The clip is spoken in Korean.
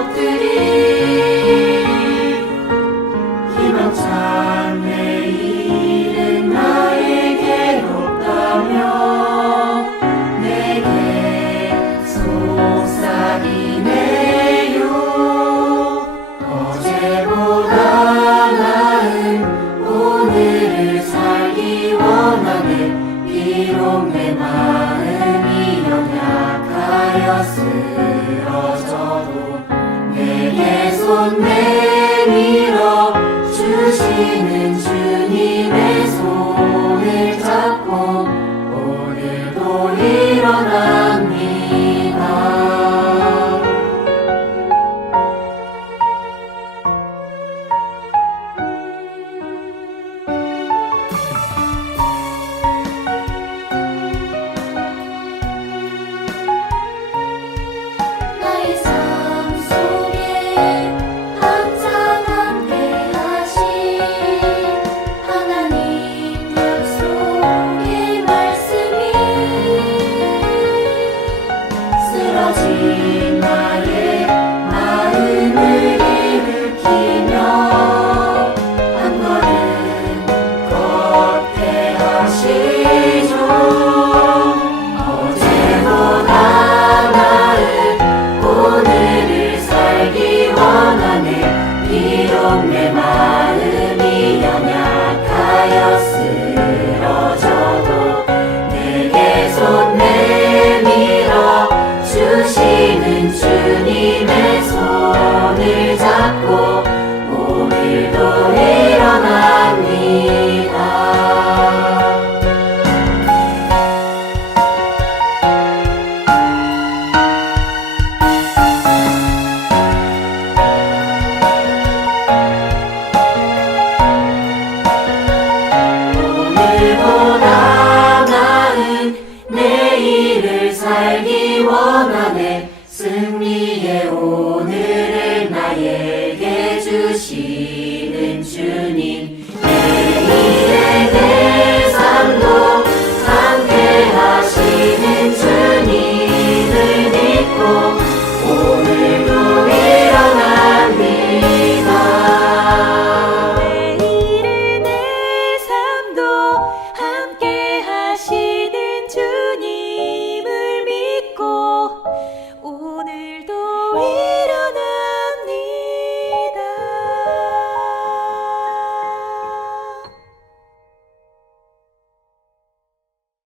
porterai. 손 내밀어 주시는 보다 나은 내일을 살기 원하네 승리의 오.